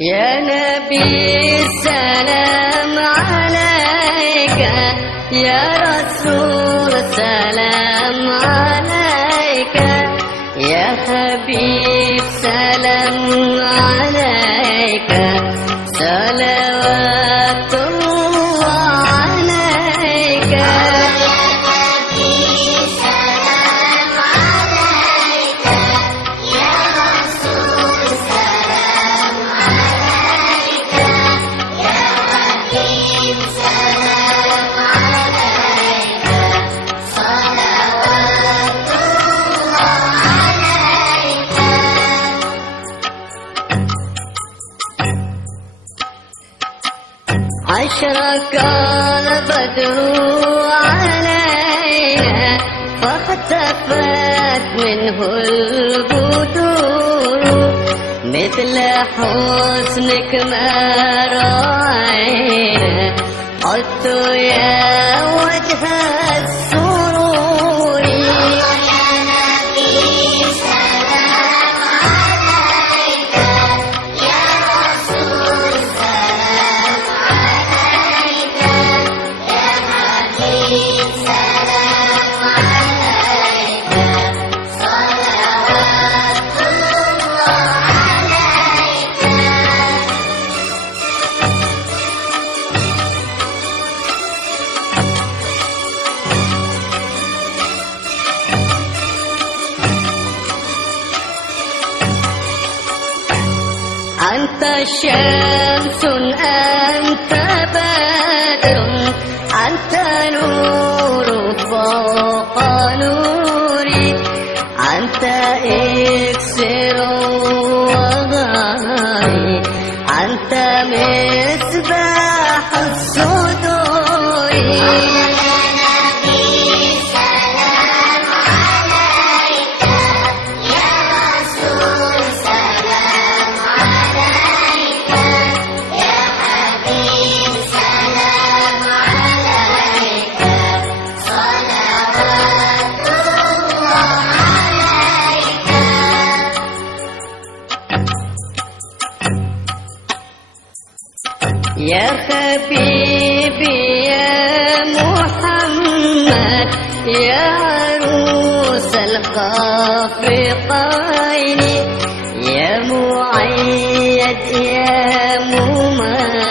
يا نبي السلام عليك، يا رسول سلام عليك، يا حبيب سلام عليك، صلوات الله عليك. أشرق البدر علينا فاختفت منه البدور، مثل حسنك ما رأينا قلت يا وجه السرور. أنت شمس أنت بدر، أنت نور فوق نوري، أنت إكسر وغاري، أنت مصباح الصدور. يا حبيبي يا محمد، يا عروس الخافقين، يا مؤيد يا مميز،